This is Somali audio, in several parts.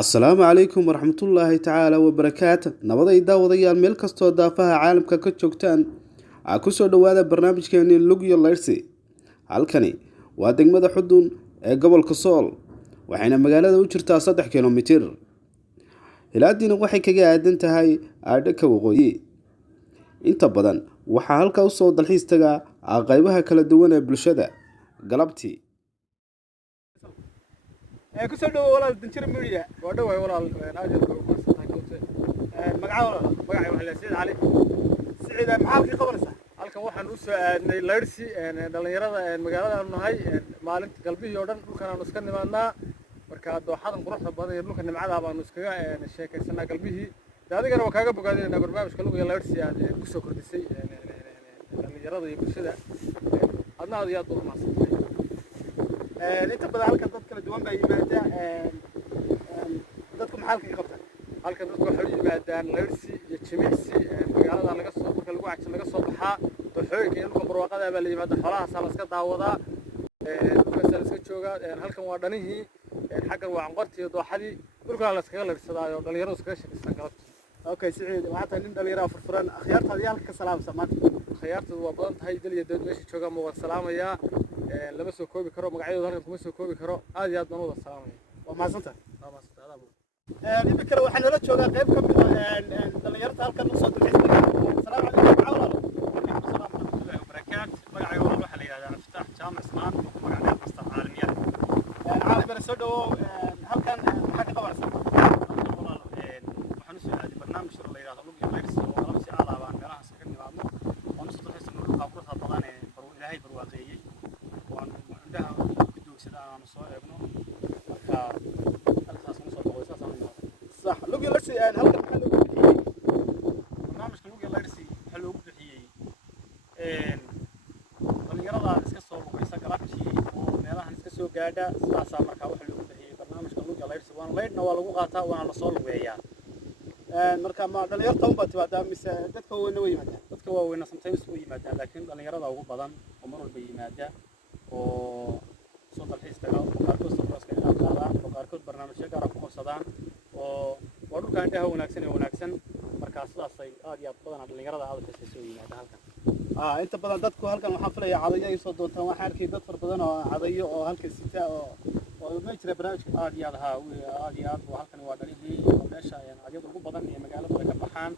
asalaamu calaykum waraxmatullaahi tacaala wabarakaatu nabaday daawadayaal meel kastoo daafaha caalamka ka joogtaan kusoo dhowaada barnaamijkeeni lugyo layrsi halkani waa degmada xudun ee gobolka sool waxayna magaalada u jirtaa 3 kilomitir hilaadiina waxay kaga aadan tahay aadhaka waqooyi inta badan waxaa halka usoo dalxiis tagaa qaybaha kala duwan ee bulshada galabtii kusoo dhawo walaal danjir media waa dhawaay walaal aad iyo aad ugu farxay magaca walaal magaca waxa la Saciid Cali Saciid maxaa ka qabanaysaa halkan waxaan u soo aadnay layrsi dhalinyarada magaalada nahay maalinta galbihi oo dhan dhulkan aan iska nimaadnaa marka dooxadan quruxda badan iyo dhulka nimcada baan iskaga sheekaysanaa galbihi adigana waa kaaga bogaadinayna barnaamijka lugyo layrsi aad ku soo kordhisay dhalinyarada iyo bulshada adna aad iyo aad u mahadsantahay inta badan halkan dad kala duwan baa yimaada dadku maxalka ka qabtaan halkan dadku waxay yimaadaan layrsi iyo jimicsi magaalada laga soo marka lagu cajin laga soo baxaa dooxooyinka iyo dhulka barwaaqada baa la yimaada xoolaha la iska daawadaa dhulkaas la iska joogaa halkan waa dhanihii xaggan waa anqorti iyo dooxadii dhulkan la iskaga layrsadaayo dhalinyaradu iskaga shaqeystaan galabtii okay Saciid waxaad nin dhalinyaro furfuran akhyaartaada halka ka salaamsan maanta akhyaartadu waa badan tahay dal iyo dad meesha jooga ma waan salaamayaa lama soo koobi karo magacyadooda halkan kuma soo koobi karo aad iyo aad baan wada salaamay waa maasanta inta kale waxaan nala joogaa qayb ka mid ah dhalinyarada halkan u soo dalxiisay assalaamu calaykum cawlalo warahmatullaahi wabarakaatu magacayga waxa la yiraahdaa Fattaax Jaamac Ismaan oo magaca kasta caalamiyaad caalamiga soo dhawo halkan waxa ka qabanaysaa waxaan soo aaday barnaamij la yiraahdo lugyo layrsi oo qalabsi alaabaan meelaha iska nimaadno oo soo dalxiisay dhulka quruxda badan ee ilaahay barwaaqeeyay aan soo eegno marka halkaas ma soo boqoysaa sax lugyo layrsi halkan waxa lagu bixiyay barnaamijka lugyo layrsi waxa lagu bixiyay dhalinyarada iska soo lugaysa galabtii oo meelahan iska soo gaadha sidaas marka waxa lagu bixiyay barnaamijka lugyo layrsi waan leydna waa lagu qaataa waana la soo lugeeyaa marka ma dhalinyarada u baatibada mise dadka waaweyn sometimes way yimaadaan laakiin dhalinyarada ugu badan oo mar walba yimaada oo soo dalxiis taga qaarkood safarska inay qaadaan oo qaarkood barnaamijyo gaar ah ku qabsadaan oo waa dhulka indhaha wanaagsan marka sidaas ay aad iyo aad badan dhalinyarada aad ka soo yimaada halkan inta badan dadku halkan waxaan filayaa cadayo ay soo doontaan waxaan arkay dad far badan oo cadayo oo halka sita oo ma jira barnaamijka aad iyo aad halkan waa dhalihii oo meesha cadyada ugu badan ee magaalada ka baxaan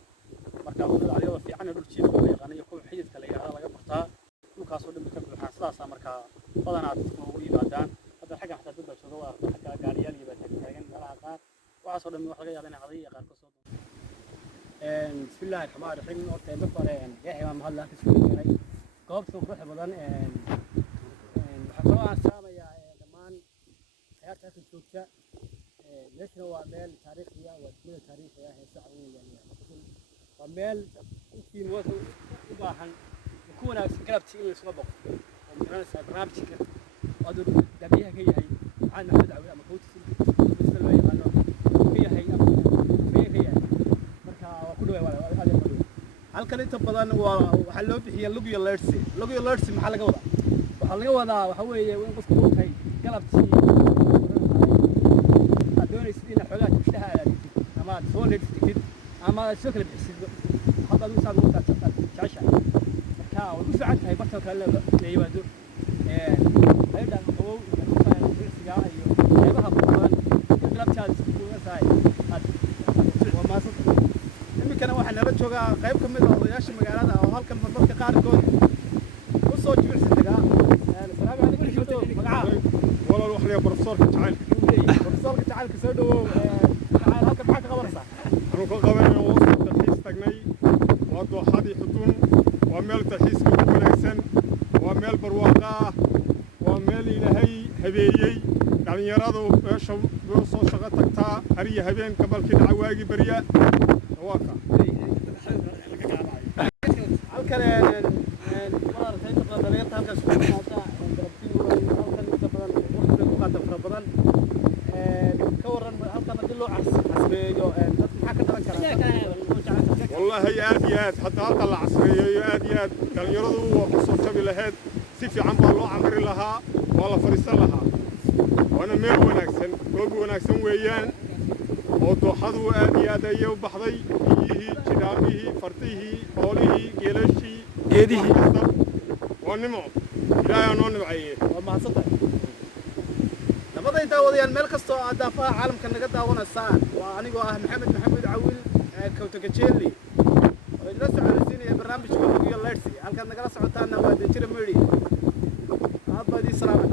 marka cadyada fiican ee dhul jiifka la yaqaan iyo kuwa xididka la yiraahdo laga bartaa dhulkaas oo dhan ka buuxaan sidaas marka badan aad ugu yimaadaan hadda xagga xataa dad jooga waa xagga gaariyaal iyo taagan meelaha qaar waxaas oo dhan wax laga yaabaa in caday qaar ka soo bismillaahir rahmaanir rahiim oo teeba fareen yahay ma hadla ka soo yeeray goobta quruxda badan waxa kale aan saamayaa dhamaan hay'adda ka joogta meeshana waa meel taariikhi ah waa taariikhi ah ee sacooyinka waa meel intii wada u baahan ku wanaagsan galabtii in la soo boqo barnaamijka oo dabiici ka yahay aan maxamed cawil ama kowti sida loo yaqaano ka yahay marka waa ku dhawaad aad iyo aad halkan inta badan waxa loo bixiyaa lugyo layrsi maxaa laga wadaa waxa weeye in qofku uu tahay galabtii adoonaysid in xogaa tishtaha aadid ama soo leedid ama soo kala bixisid hadda uu saad u tahay jaasha marka waa ku fiican tahay barta kale la yimaado ayda qabow iyo sigaa iyo qaybaha badan galabtaad isku tahay waa maasad imikana waxa nala jooga qayb ka mid ah odayaasha magaalada oo halkan marmarka qaarkood u soo jibicsi tagaa assalaamu calaykum magaca walaal wax leeyahay professorka jacaylka soo dhawow halkan maxaa ka qabanaysaa waxaan ku qabanayna oo soo dalxiis tagnay waa dooxadii xudun waa meel dalxiiska ugu wanaagsan waa meel barwaaqo ah waa meel ilaahay habeeyey dhalinyaradu meesha soo shaqo tagtaa hariya habeen gabalkii dhaca waagii barya waa ka halkan maaragtay inta badan dhalinyarta halkaas ku qaata halkan inta badan waqti ku qaata fara badan ka waran halkan hadii loo casreeyo dad maxaa ka dhalan kara والله aad iyo aad hatta halka la casreeyo aad iyo aad dhalinyaradu waa ku soo tabi lahayd si fiican baa loo camri lahaa waa la fariisan lahaa waana meel wanaagsan goob wanaagsan weeyaan oo dooxadu aad iyo aad ayay u baxday biyihii jiraamihii fartihii xoolihii geelashii geedihii waa nimco ilaahay noo nimceeye waa mahadsantahay nabaday daawadayaan meel kastoo aad daafaha caalamka naga daawanaysaan waa anigoo ah maxamed maxamuud cawil kawtakajeeli oo idila socodsiinaya barnaamijka Lug iyo Leydhsi halkaad nagala socotaana waa Dejira Media aad baa idin salaamay